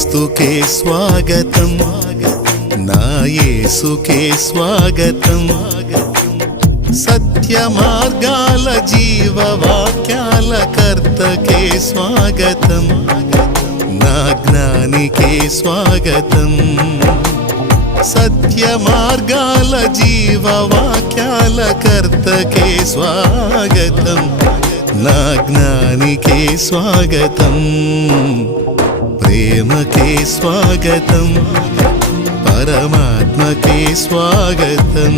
క్రీస్తుకే స్వాగతం, నా యేసుకే స్వాగతం. సత్య మార్గాల జీవవాక్యాల కర్తకే స్వాగతం, నా జ్ఞానికే స్వాగతం. సత్య మార్గాల జీవవాక్యాల కర్తకే స్వాగతం, నా జ్ఞానికే స్వాగతం. ప్రేమకే స్వాగతం, పరమాత్మకే స్వాగతం.